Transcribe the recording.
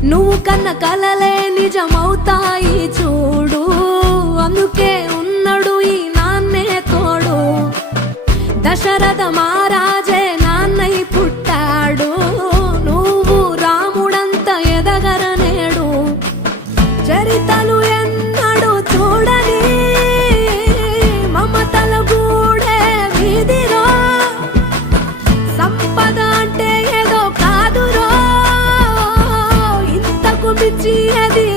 నువ్వు కన్న కలలే నిజమవుతాయి చూడు, అందుకే ఉన్నాడు ఈ నాన్నే తోడు. దశరథ మహారాజే నాన్నై పుట్టాడు, నువ్వు రాముడంత ఎదగరనేడు. చరితలు ఎన్నడు చూడని మమతల గూడే వీధిరో, సంపద అంటే ఏదో కాదురో, ఇంతకు మించి అది